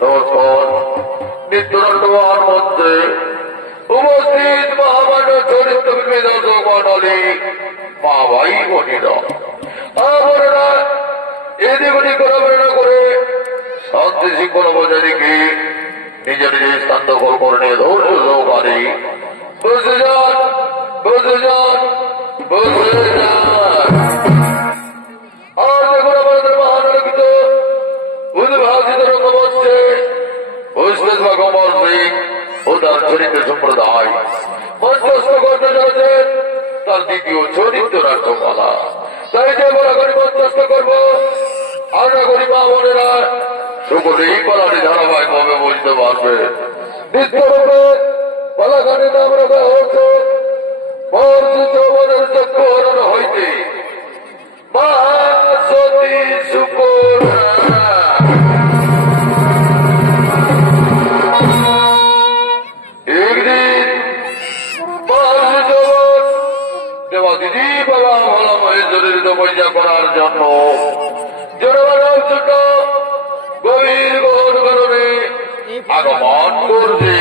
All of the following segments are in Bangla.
তখন নিত্যনাট্যমান মন্ত্রে উপস্থিত মহামান্য চরিত্র দর্শক মন্ডলী মা ভাই বোনেরা আমরা এদিক ওদিক ঘোরাফেরা করে শান্তি শৃঙ্খলা বজায় রেখে নিজের নিজের স্থান দখল করে নিয়ে ধৈর্য সহকারে বসে যান বসে যান বসে যান। আর দেখুন আমাদের মহানলিখিত উদ্ভাসিত রঙ্গমঞ্চে উস্তাদ ভগবান সিং ও তার চরিত্র সম্প্রদায় মঞ্চস্থ করতে চলেছেন তার দ্বিতীয় চরিত্র নাট্যকলা। তাই যে আমরা করি মঞ্চস্থ করবো আমরা করি মা বোনেরা সকলে এই কলাটি ধারাবাহিক ভাবে বুঝতে পারবে। নিত্যরূপে কলাখানি নাম রাখা হচ্ছে মহর্ষি যৌবনের চক্ষু হরণ হইতে মহাসতী সুকন্যা। একদিন মহর্ষি যৌবন দেবাদিদি বাবা ভোলা মহেশ্বরীর তপস্যা করার জন্য জনমানব ছোট গভীর গহন কারণে আগমন করছে।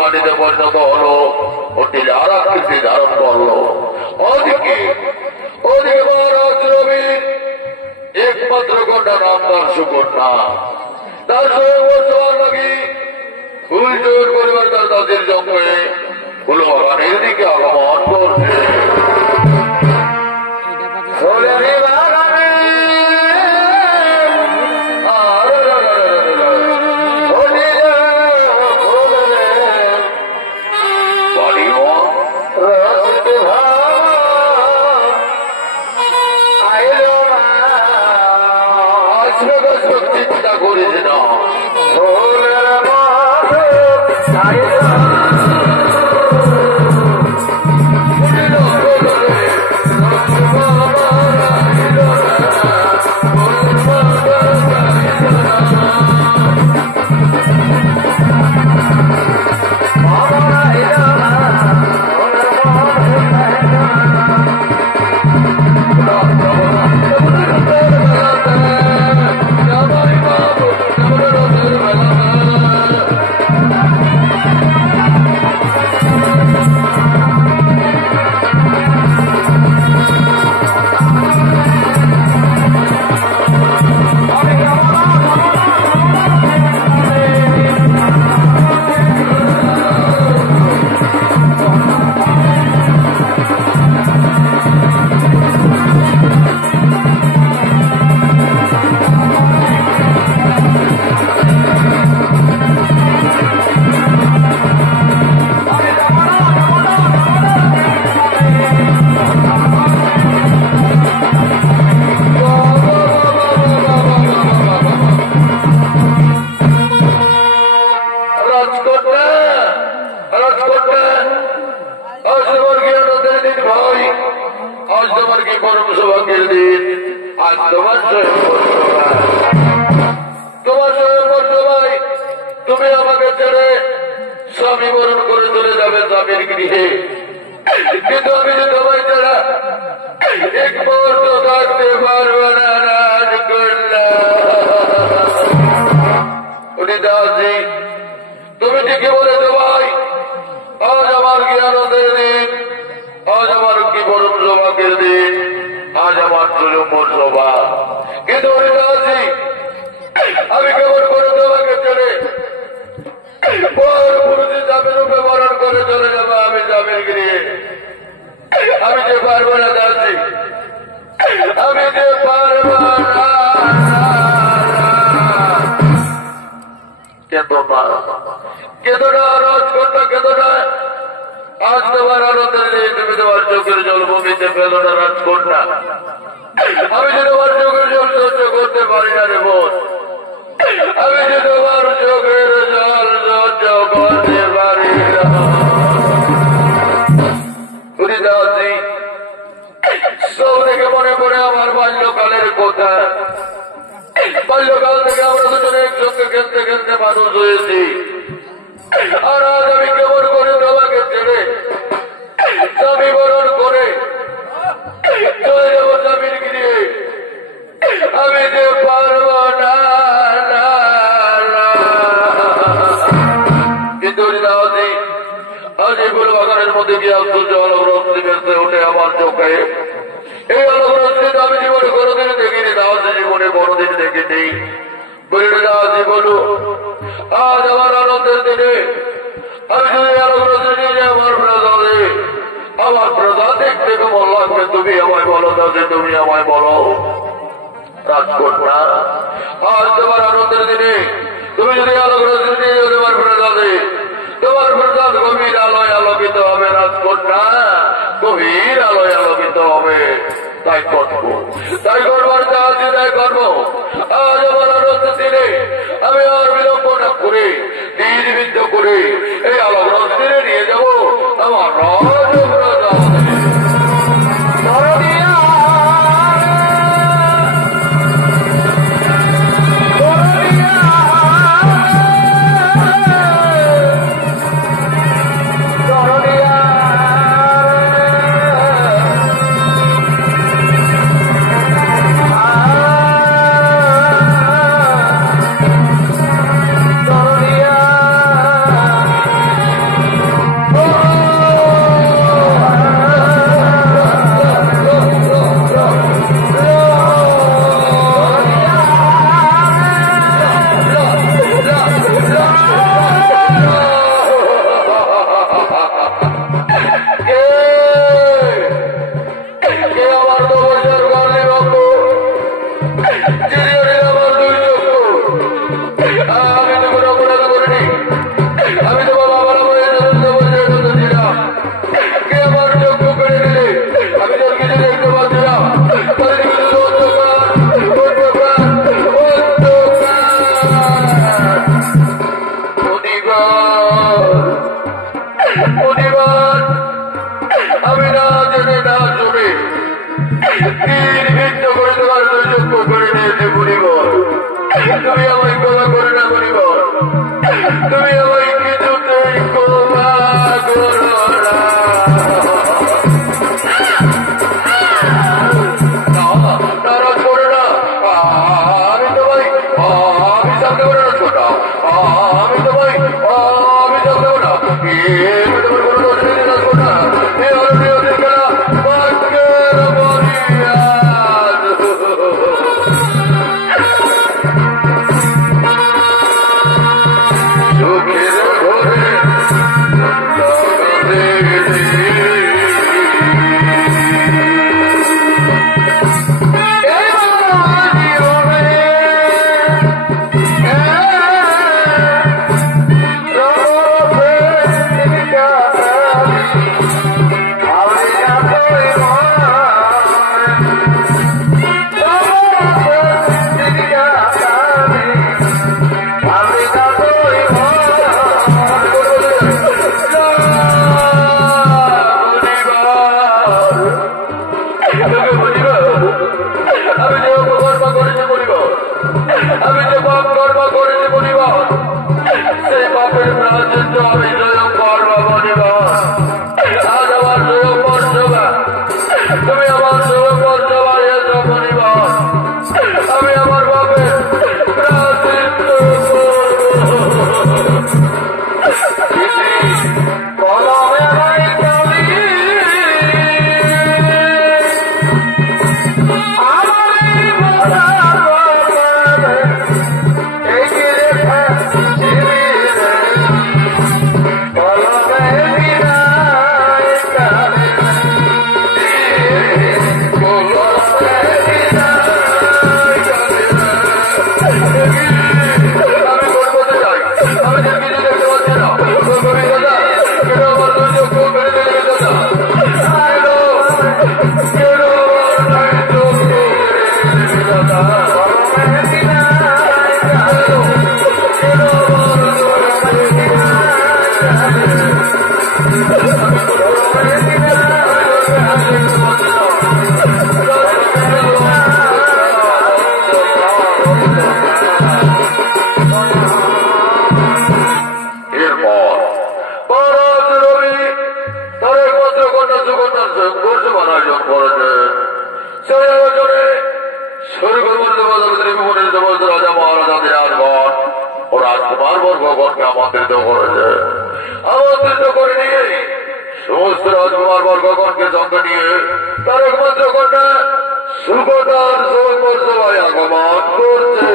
মাটিতে পরিণত হলো, ওটি আর আকৃতি ধারণ করলো। ওদিকে মহারাজ রবি একমাত্র কন্যা নাম তার সুকন্যা, তার সঙ্গে বর্তমান নাকি উল্টোর পরিবার তার দাদির সঙ্গে ফুলবাগানের দিকে আগমন করছে। চিন্তা করেছে না তুমি আমাকে ছেড়ে স্বামী বরণ করে চলে যাবে স্বামীর গৃহে, কিন্তু আমি যে তোমায় ছাড়া এক মুহূর্ত থাকতে পারবো না। দাসী তুমি ঠিকই বলেছ ভাই, আজ আমার কি আনন্দের দিন, আজ আমার কি বরণ সৌভাগ্যের দিন, আজ আমার চুলুম্বর সভা। কিন্তু দাসী আমি কেমন করে তোমাকে ছেড়ে পুরুষের স্বামী রূপে বরণ করে চলে যাবো আমি স্বামীর গৃহে? আমি যে পারবো না দাসী, আমি যে পারবো না। কেদনা রাজকন্যা কেদনা, আজ তোমার আনন্দের নেই, তুমি তোমার চোখের জল ভূমিতে পেলো না রাজকন্যা। আমি যে তোমার চোখের জল সহ্য করতে পারি না রে বোন, আমি যে তোমার চোখের জল সহ্য করতে পারি না। দাসী সব থেকে মনে পড়ে আমার বাল্যকালের কথা। বাল্যকাল থেকে আমরা দুজনে একসঙ্গে খেলতে খেলতে মানুষ হয়েছি, আর আজ আমি কেমন করে তোমাকে ছেড়ে স্বামী বরণ করে চলে যাবো স্বামীর গৃহে? আমি যে পারব না। কিন্তু দাসী আজ এই ফুলবাগানের মধ্যে গিয়ে আশ্চর্য আলোকরশ্মি বেঁচে ওঠে আমার চোখে। এই আলোকরশ্মি আমি জীবনে কোনোদিন দেখিনি, দাসী জীবনে কোনোদিন দেখিনি। বলি দাসী বলো, আজ আমার আনন্দের দিনে আমি যদি আলোকরশ্মি নিয়ে আমার প্রসাদে, আমার প্রসাদ দেখতে কেমন লাগবে তুমি আমায় বলো দাসী, তুমি আমায় বলো। রাজকন্যা আজ তোমার আনন্দের দিনে তুমি যদি আলোকরশ্মি নিয়ে তোমার প্রসাদে, তোমার প্রসাদ গভীর আলোয় আলোকিত হবে রাজকন্যা, গভীর আলোয় আলোকিত হবে। তাই করবো, তাই করবার চাচ্ছি, তাই করবো। আজ আমার আনন্দের দিনে আমি আর বিলম্ব না করে নির্বিদ্ধ করে এই আলোকরশ্মিরে নিয়ে যাবো আমার রাজপ্রসাদ। মুনিবার আমি না জেনে না শুনে নির্বিঘ্ন করে দেওয়ার যোগ্য করে নিয়েছে মুনিবর। তুমি আমায় ক্ষমা করে না মুনিবর, তুমি আমায় কিছুতেই ক্ষমা করো না। নারাজ করে না, আমি তোমায় আমি সামনে করে না ছোটা, আমি তোমায় আমি সামনে না তোমার কোনো দোষ দিতে থাকবো না। এই হলো প্রিয় খেলা বাক্যের মরিয়াদ। সুখের ঘরে আমি যে পাপ কর্ম করেছি বলিবার, সেই পাপের প্রায়শ্চিত্ত আমি স্বয়ং করব বলিবার। আজ আমার স্বয়ং পর্যবা, তুমি আমার স্বয়ং পর্যবা এসো বলিবার। আমি আমার পাপের প্রায়শ্চিত্ত রাজা মহারাজাদের রাজগণ ও রাজকুমার বর্গগণকে আমন্ত্রিত করেছে। আমন্ত্রিত করে নিয়ে সমস্ত রাজকুমার বর্গগণকে সঙ্গে নিয়ে তার একমাত্র কন্যা সুকন্যার সভায় আগমন করছে।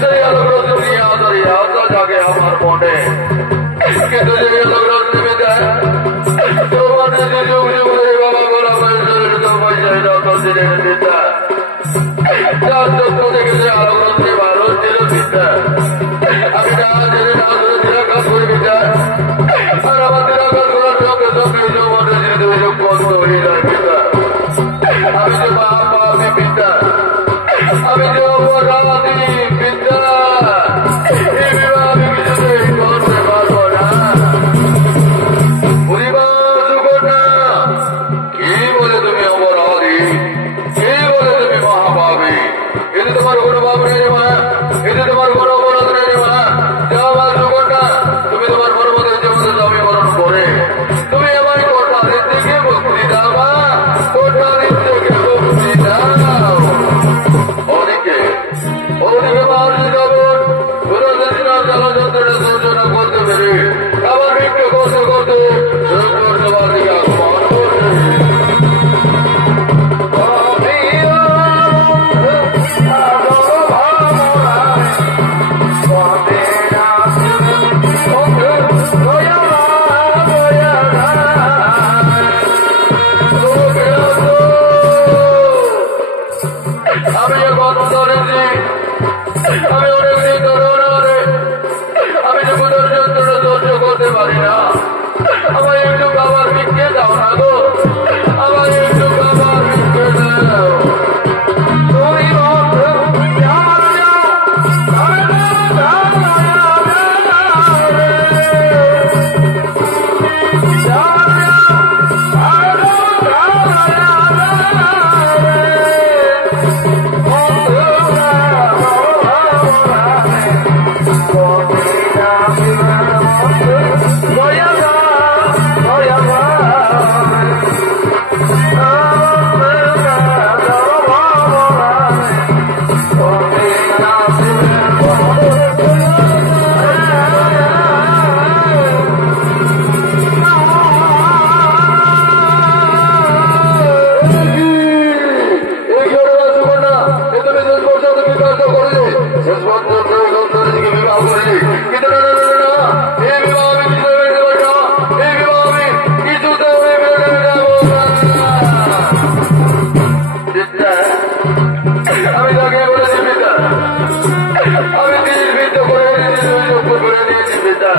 Say hello, আমার মনে কিন্তু যে লোকরা নেমে তোমার যদি যুগ যুগ বাবা বলা পয়সায় রকম দিনের পিতা যার যত্ন দেখেছে আরো করতে ভালো ছিল পিতা আমি না জেনে না ধরে নিরাকাশ করি পিতা আর আমার নিরাকাশ করার সঙ্গে সঙ্গে যৌবনে ধীরে ধীরে বন্ধ হয়ে যায় পিতা আমি যে মহাপাপী পিতা আমি যে অপরাধী পিতা এই বিবাহ আমি কিছুতেই করতে পারবো না পরিবার সুকন্যা কি বলে তুমি অপরাধী কি বলে তুমি মহাপাপী এতে তোমার কোনো পাপ নেই মা এতে তোমার কোনো অপরাধ নেই মা যাও মা সুকন্যা তুমি তোমার পর্বতের জগতে জমি বরণ করে তুমি আমার কোটালির দিকে মুক্তি দাও মা কোটালির দিকে মুক্তি দাও ওদিকে মানুষ যখন পুরোদিন জলযন্ত্রের সূচনা করতে পেরে আবার ভিক্ষে করতে করতে সবার দিকে আগমন করবে আমি এখন ধরেছি আমি অনেকদিন ধরে আমি যে কোথাও যন্ত্রণা সহ্য করতে পারি না আমার একটু খাবার ভিক্ষে দাও না গো আমার একটু খাবার ভিক্ষে দাও আমি তাকে বলেছি পিতা আমি নির্মিত করে দিয়েছি পিতা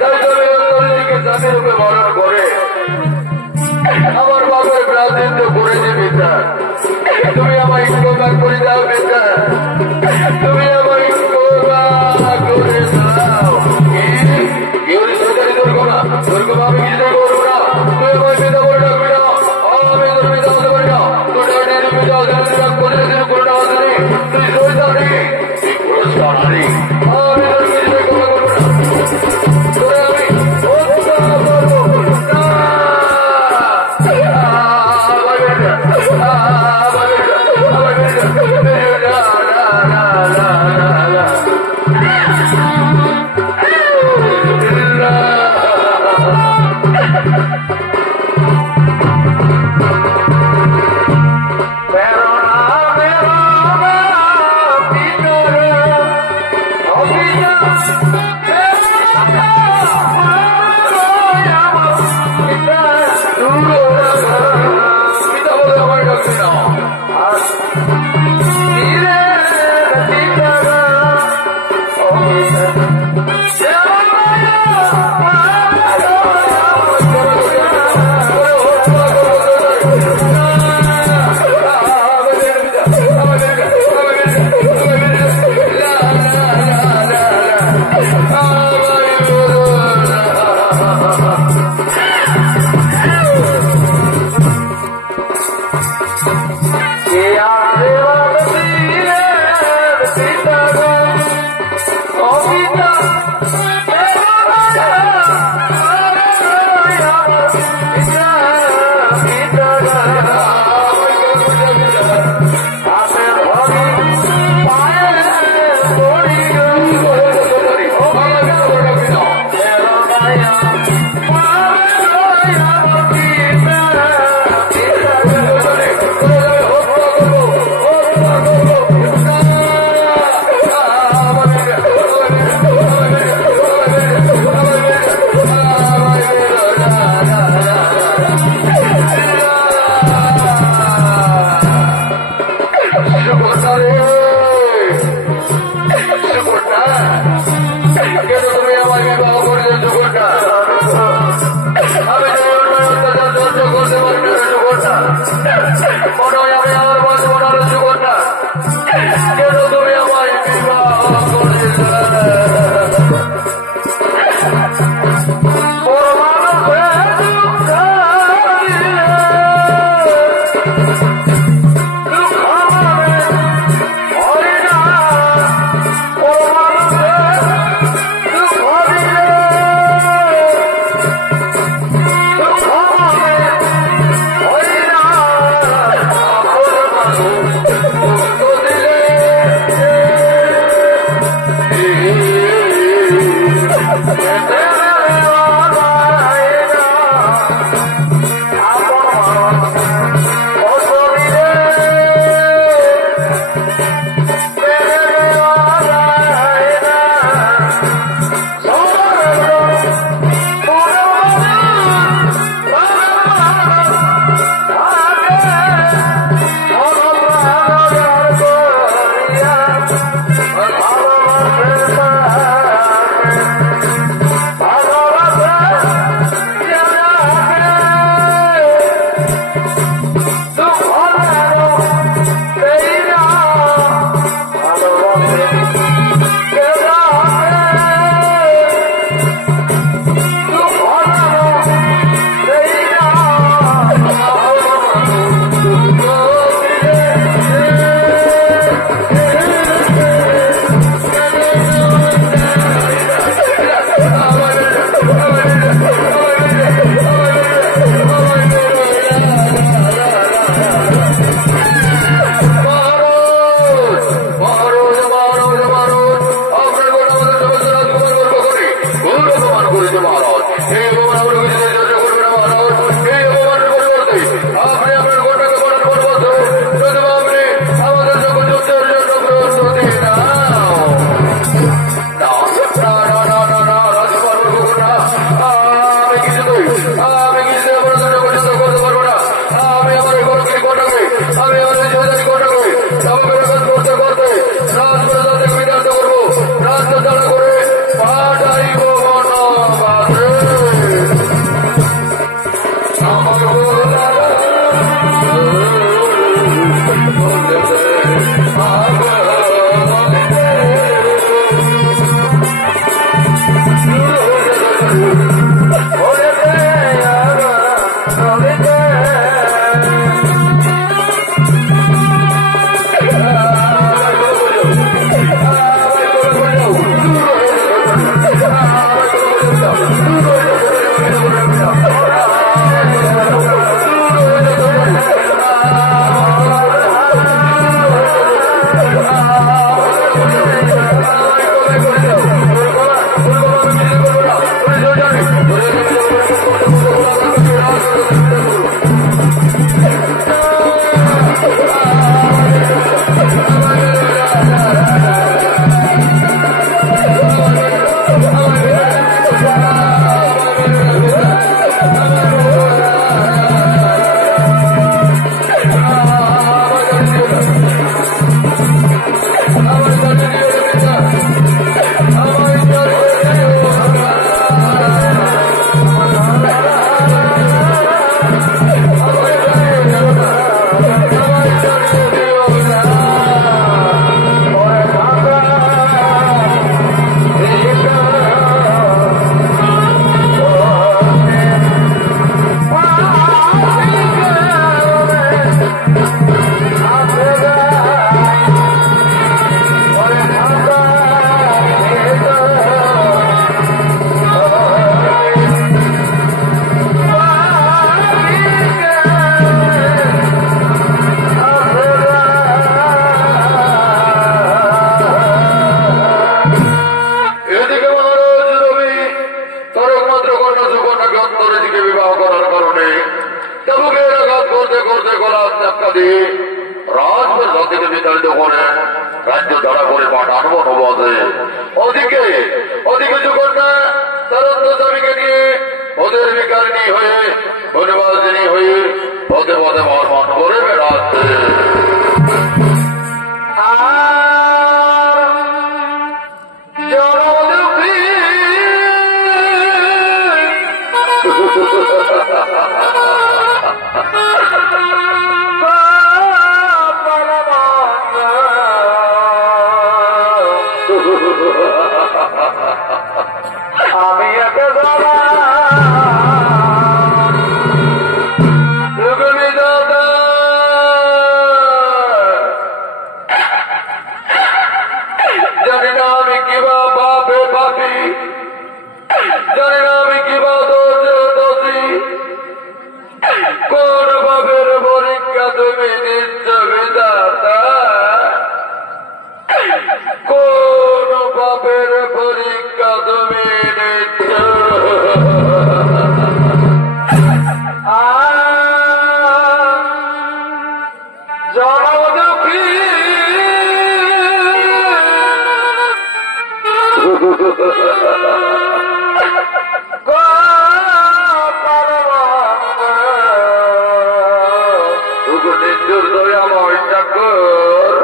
তাই তবে অন্তরীকে জাতির রূপে বরণ করে আমার বাবার প্রার্থিত করেছি পিতা তুমি আমায় ক্ষমা করে দাও পিতা তুমি আমায় ক্ষমা করে দাও কেউ সরকারি দুর্গমা দুর্গমা আমি কিছুই করবো না তুমি আমায় পিতা করে ডাকবি না আমি তোর পিতা হতে পারি না তোর ডাক্তারের পিতা করে করোনা আসেনি তুই শৈতানি তুই পুরস্কারি আমি তোর কিছুই ক্ষমা করবো না তোরে আমি হত্যা করবো না জানি না কিবা পাপে পাপি, জানি না আমি কিবা দোষে দোষী। কোন পাপের পরীক্ষা তুমি নিচ্ছ বিধাতা? কোন পাপের পরীক্ষা তুমি নিচ্ছ? জনদুঃখী নিন্দুর দয়াময় ঠাকুর,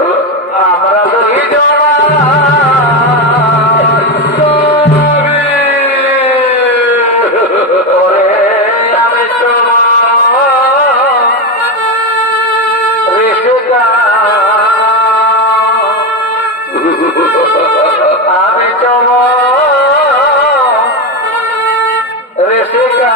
আমরা দুই জনা আমি আমি চম ঋষিকা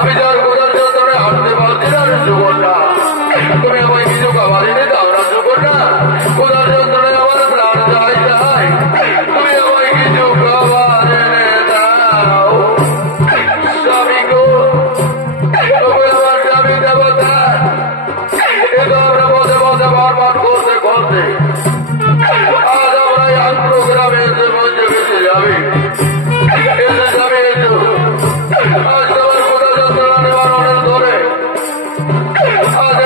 আমি যার বোঝার জন্য হাঁটতে পারছি না যুবকটা, তুমি আমায় কিছু খাবার এনে দাও না যুবকটা, বোঝার জন্য আমার প্রাণ যায় যায়, তুমি আমায় কিছু খাবার এনে দাও। স্বামী গো, তুমি আমার স্বামী দেবতা, এটা আমরা বসে বসে বারবার করতে করতে আজ আমরা এক প্রোগ্রামে এসে পৌঁছে গেছি। যাবি এসে যাবি এসো, আজ তোমার কোথা যন্ত্রণা নেওয়ার অনেক ধরে আজ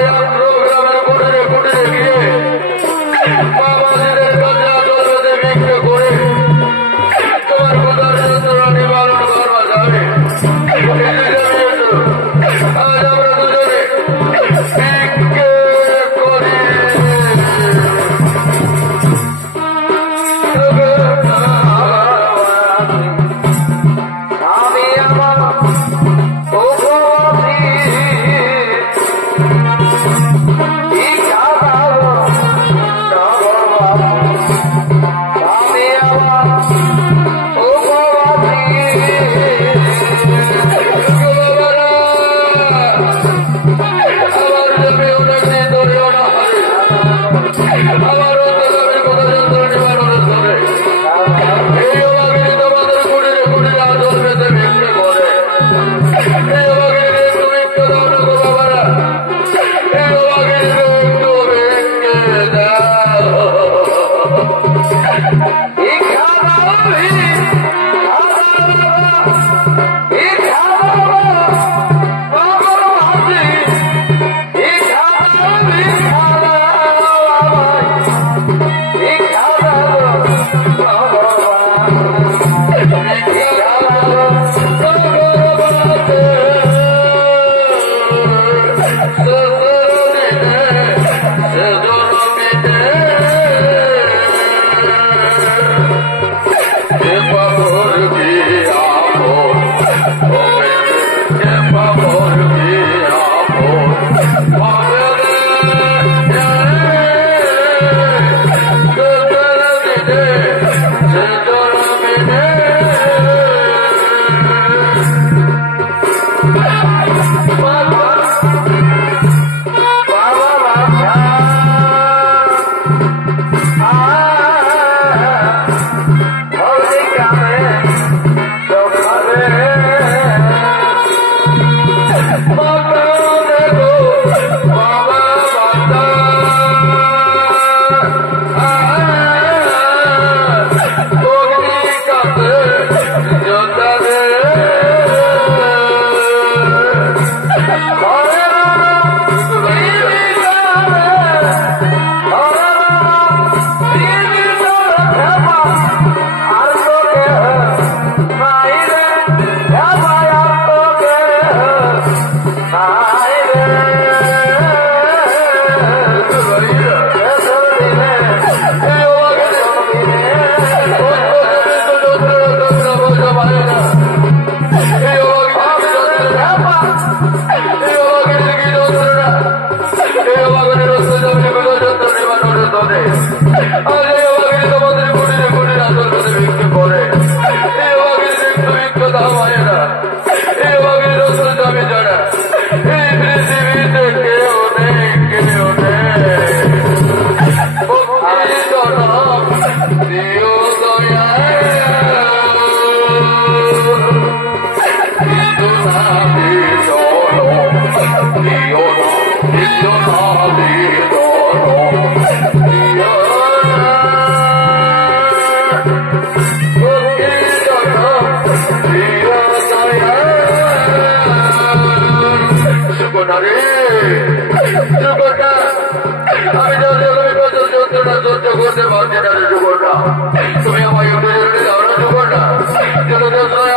তুমি আমায়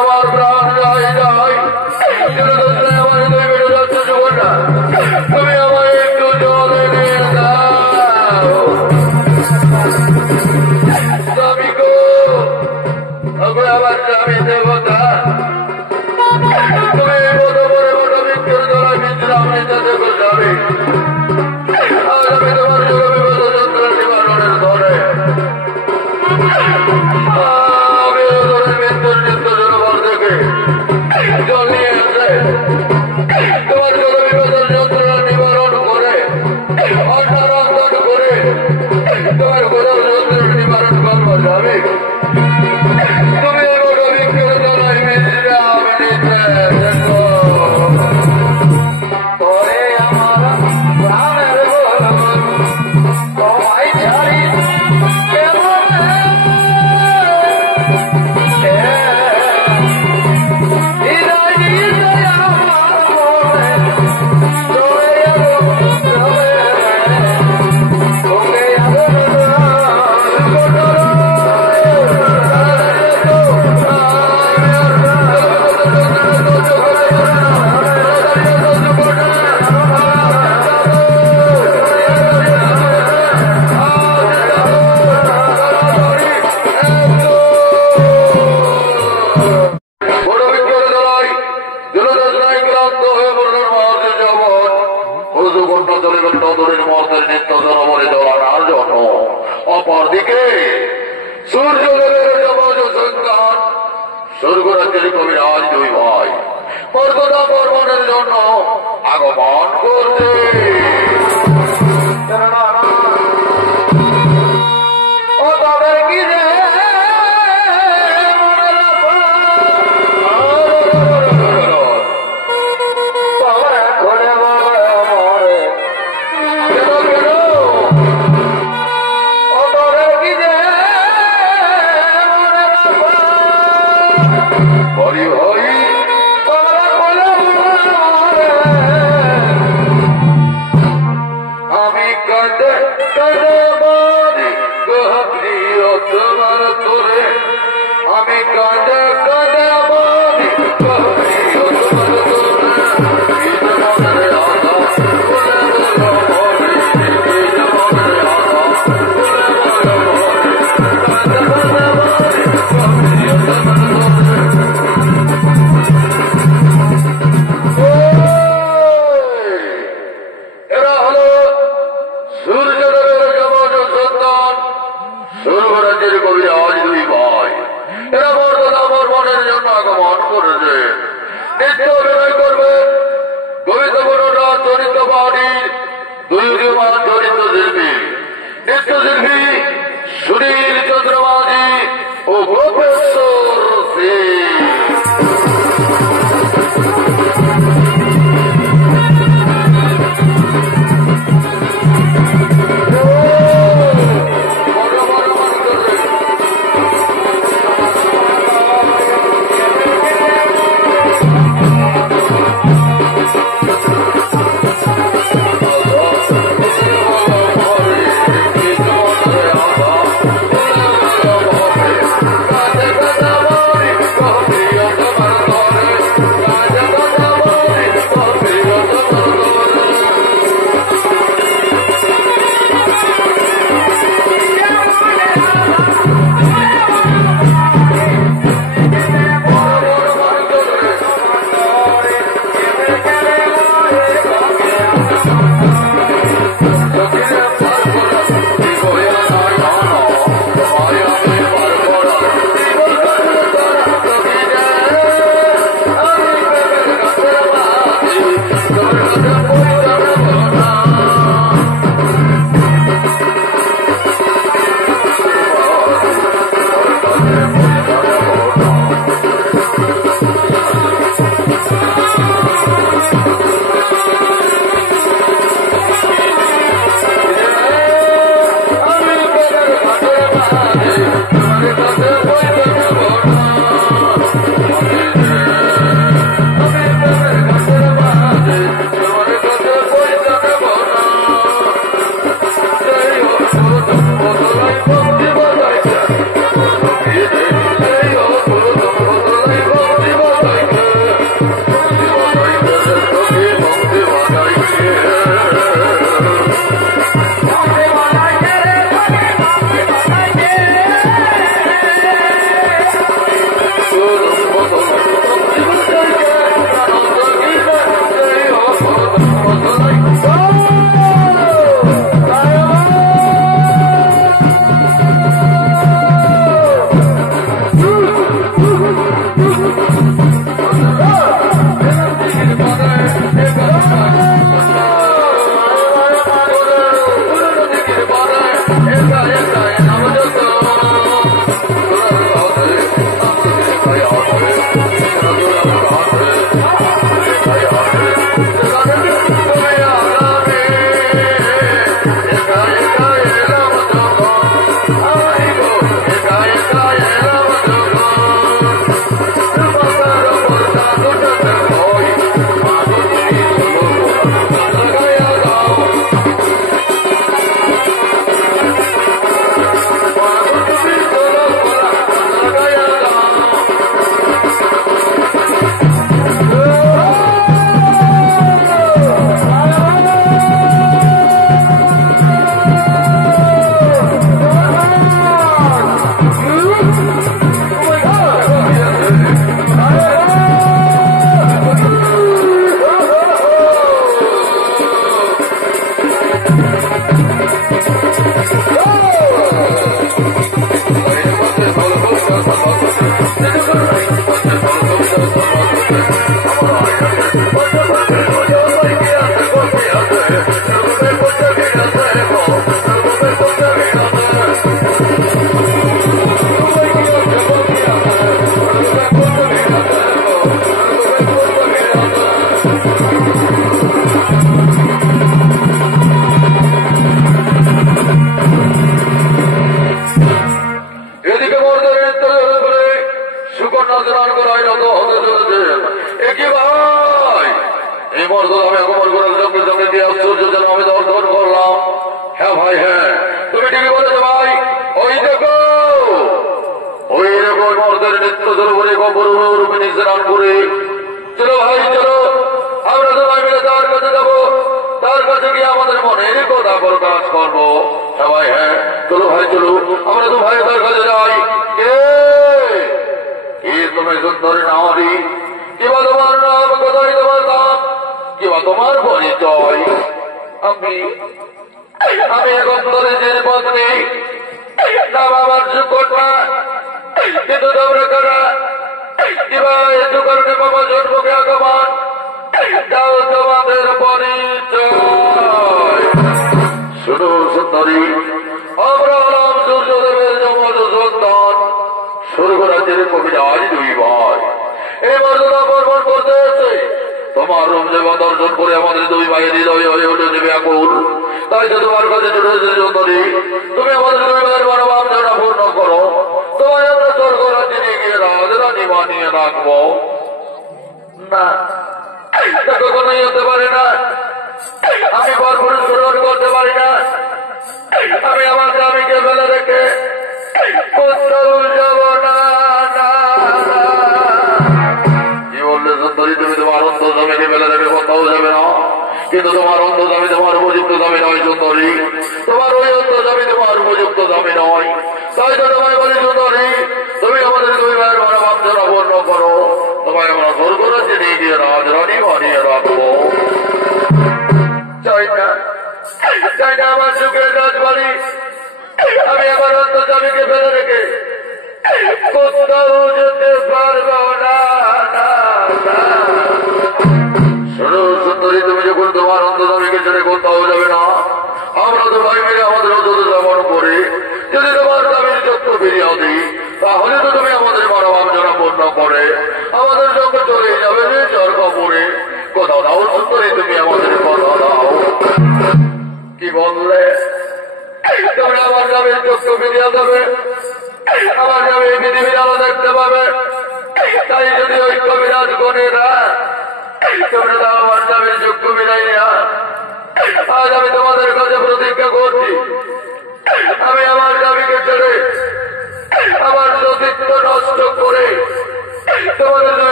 আমার প্রাণ যায় যায় আমার বেড়ে যাচ্ছে জীবনটা তুমি আমায় একটু জল এনে দাও স্বামী গো আবার স্বামী দেবতা তুমি বড় বড় বড় বিক্ষের দ্বারা বিশ্রাম নিতে দেখো স্বামী আজ আমি তোমার যুগ বিপদ যন্ত্র নিবারণের ধরে জল নিয়ে এসে তোমার জল বিপদের যন্ত্রণা নিবারণ করে অন্তরন্তন করে তোমার গোদার যন্ত্রণা নিবারণ করবো স্বামী তুমি বড় বিক্ষের দ্বারা বিশ্রাম নিতে দেখো পরে আমার প্রাণের বলবন তোমায় ছাড়ি অপরদিকে সূর্যদেবের যমজ সন্তান স্বর্গরাজ্যের কবিরাজ দুই ভাই মর্যাদা বর্মনের জন্য আগমন করছে ও তাদের কি রে সুনীল চন্দ্র মাঝি ও প্রফেসর Bye.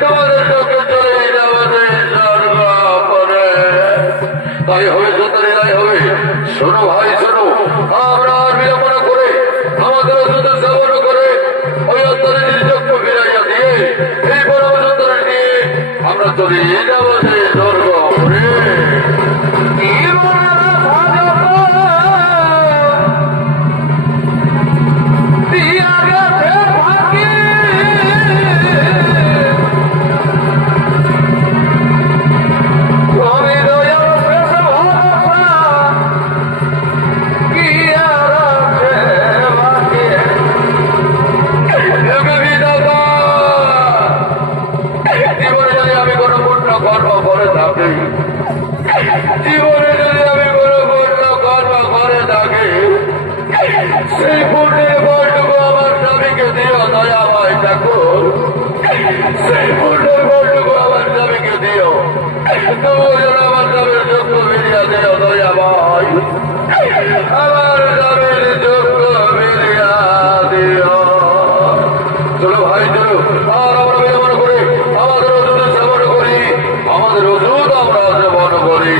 তোমাদের চোখে চলে যাবে তুমি যাব সে স্বর্গ করে জীবনে যদি আমি কোনো পূর্ণ কর্ম করে থাকি সেই পূর্ণের ফলটুকু আমার স্বামীকে দিও দয়াময় ঠাকুর সেই পূর্ণের ফলটুকু আমার স্বামীকে দিও তবুও যেন আমার স্বামীর যোগ্য ফিরিয়া দিও দয়াময় আমার স্বামীর যোগ্য ফিরিয়া দিও চলো ভাই চলো আর আমরা বিলম্বন করি আমাদের ওষুধ সেবন করি আমাদের ওষুধ আমরা সেবন করি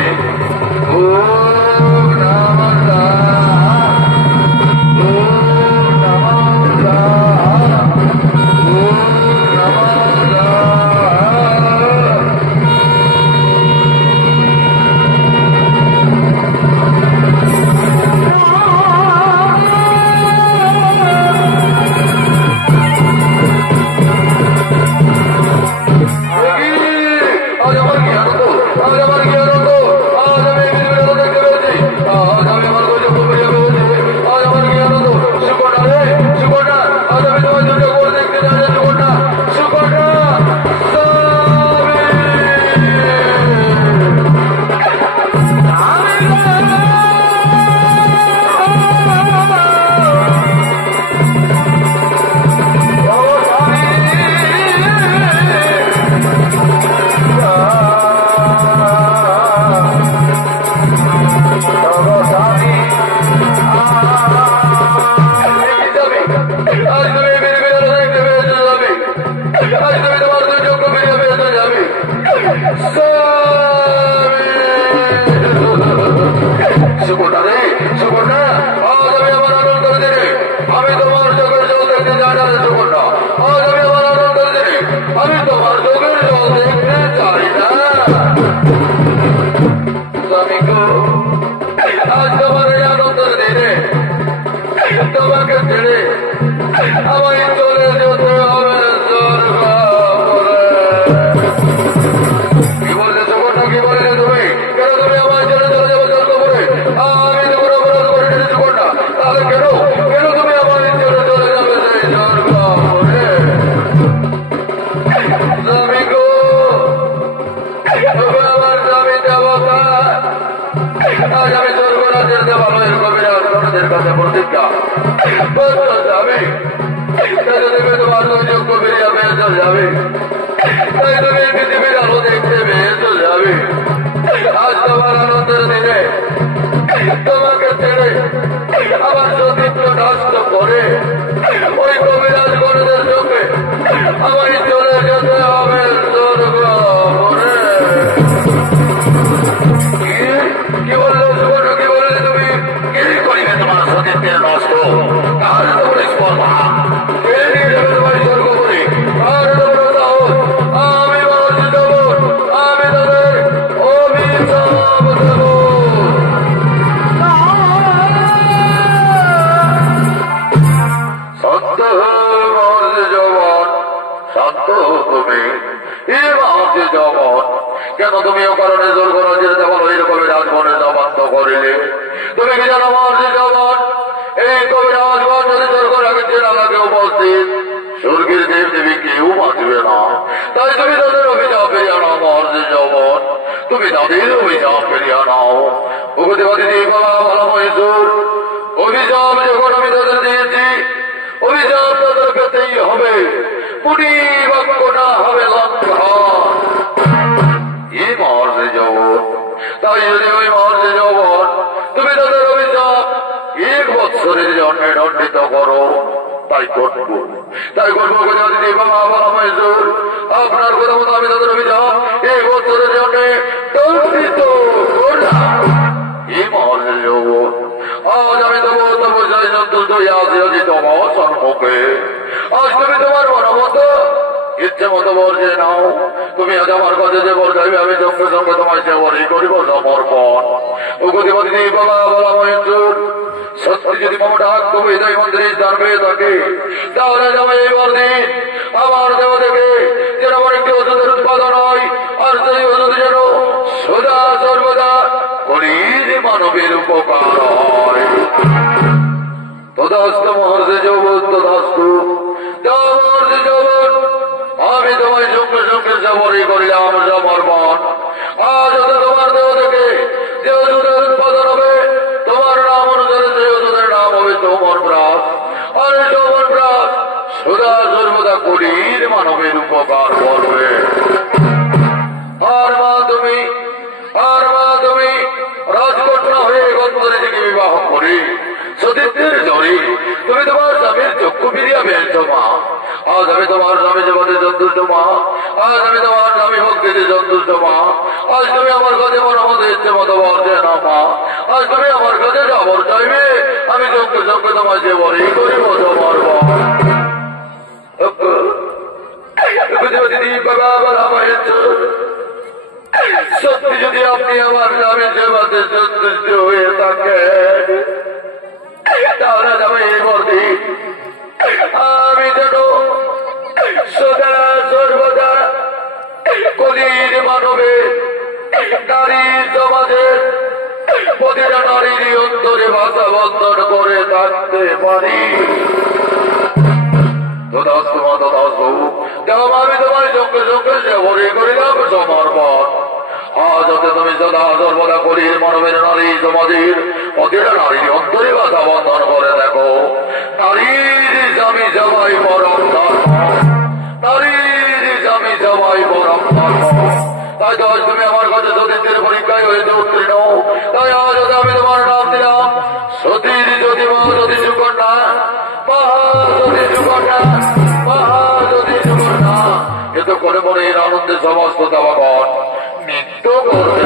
তোমাকে ছেড়ে আমায় চলে যেতে হবে কি বললে সুকন্যা কি বললে তুমি কেন তুমি আমায় ছেড়ে চলে যাবো স্বর্গ করে আমি তোমার অপরাধ করে নিয়েছি সুকন্যা তাহলে কেন কেন তুমি আমায় ছেড়ে চলে যাবে সেই স্বর্গ করে স্বামী গো তবে আমার স্বামী দেবতা আজ আমি স্বর্গরাজের দেওয়াল এরকম বিরাট কাছে প্রতিজ্ঞা যাবে তুমি তোমার যোগ্য বেরিয়ে বেঁচে যাবে তাই তুমি পৃথিবীর আলো দেখতে বেঁচে যাবে আজ তোমার আনন্দের দিনে তোমাকে ছেড়ে আমার সতীত্ব নষ্ট করে ওই কবিরাজ গণদের সঙ্গে আমায় চলে যেতে হবে স্বর্গ করে কি বললো সুবর্ণ কি বললে তুমি কি করিবে তোমার সতীত্বের নষ্ট তাহলে তোমার স্পর্ধা কে নিয়ে যাবে তোমার স্বর্গ করে আর আমি মানুষ দেব আমি তাদের অভিশাপ দেব সত্য মানুষ জবান সত্য তুমি এ মানুষ জবান কেন তুমি ও কারণে দুর্গরাজের দেওয়াল এরকমের রাজবনের জবান্ত করিলে তুমি কি জানো মানুষ জবান এই কবি রাজবান যদি দুর্গরাজের চেনা লাগে উপস্থিত স্বর্গের দেব দেবী কেউ বাঁচবে না তাই তুমি তাদের অভিযান ফিরিয়ে আনাও মানুষ জবান তুমি তাদের অভিযান ফিরিয়ে আনাও ভগবতী দেবী বাবা ভালো মহেশ্বর অভিযান যখন আমি তাদের দিয়েছি অভিযান তাদের পেতেই হবে পুরী বাক্য না হবে লঙ্ঘন এই মহর্ষে যৌবন তাই যদি ওই মহর্ষে যৌবন তুমি তাদের অভিশাপ 1 বৎসরের জন্মে দণ্ডিত করো তাই করবো যদি বাবা বাবা মহেশ্বর আপনার কথা মতো আমি তাদের অভিশাপ 1 বৎসরের জন্মে দণ্ডিত করলাম এই মহর্ষে যৌবন আজ আমি তবু তপস্যায় সন্তুষ্ট হইয়া আসিয়াছি তোমার সম্মুখে আজ তুমি তোমার মনোমত ইচ্ছে মতো বলছে নাও, তুমি আজ আমার কাছে যে বল যাইবে আমি সঙ্গে সঙ্গে তোমায় সে বলি করিব সমর্পণ। ও গতিপতি বাবা বলা মহেশ্বর, সত্যি যদি মম ডাক তুমি হৃদয় মন্দিরে স্থান পেয়ে থাকে, তাহলে যাবে এই বরদিন আমার দেহ থেকে যেন আমার একটি ওষুধের উৎপাদন হয়, আর সেই ওষুধ যেন সদা সর্বদা কলির মানবের উপকার হয়। তদাস্তু মহর্ষি যৌবন, তদাস্তু মহর্ষি যৌবন। আমি তোমায় সঙ্গে সঙ্গে সবরই করিলাম সমর্পণ। আজ তোমার দেহ থেকে যে ওষুধের উৎপাদন হবে, তোমার নাম অনুসারে সেই ওষুধের নাম হবে যৌবন প্রাস। আর যৌবন প্রাস সদা সর্বদা কলির মানবের উপকার করবে। আর মা তুমি রাজকন্যা হয়ে গন্ধরে থেকে বিবাহ করে সতীত্বের জড়ে তুমি তোমার স্বামীর চক্ষু ফিরিয়া পেয়েছ মা। আজ আমি তোমার স্বামী সেবাতে সন্তুষ্ট মা, আজ আমি তোমার স্বামী ভক্তিতে সন্তুষ্ট মা। আজ তুমি আমার কাছে মনে মতো ইচ্ছে মতো বলছে না মা, আজ তুমি আমার কাছে যাবর চাইবে, আমি সঙ্গে সঙ্গে তোমার যে বলেই করিব তোমার সত্যি যদি আপনি আমার স্বামী সেবাতে সন্তুষ্ট হয়ে থাকেন, তাহলে আমি এই বলছি আমি যেন সদা সর্বদা কলির মানবে নারী সমাজের প্রতিটা নারীর অন্তরে ভাষা বন্ধন করে থাকতে পারি। আমি তোমার সঙ্গে সঙ্গে সেবরে করিলাম সমর্পণ। আজ হতে তুমি সদা সর্বদা কলির মানবের নারী সমাজের প্রতিটা নারীর অন্তরে ভাষা বন্ধন করে দেখো। নারীর স্বামী সবাই পরম ধর্ম, নারীর স্বামী সবাই পরম ধর্ম। তাই তো আজ তুমি আমার কাছে সতীত্বের পরীক্ষায় হয়েছে উত্তীর্ণ। তাই আজ আমি তোমার নাম দিলাম সতীর জ্যোতিমা, সতী সুকন্যা, মহাসতী সুকন্যা, মহাসতী সুকন্যা। এত করে মনে এর আনন্দে সমস্ত দেবাগণ নৃত্য করবে।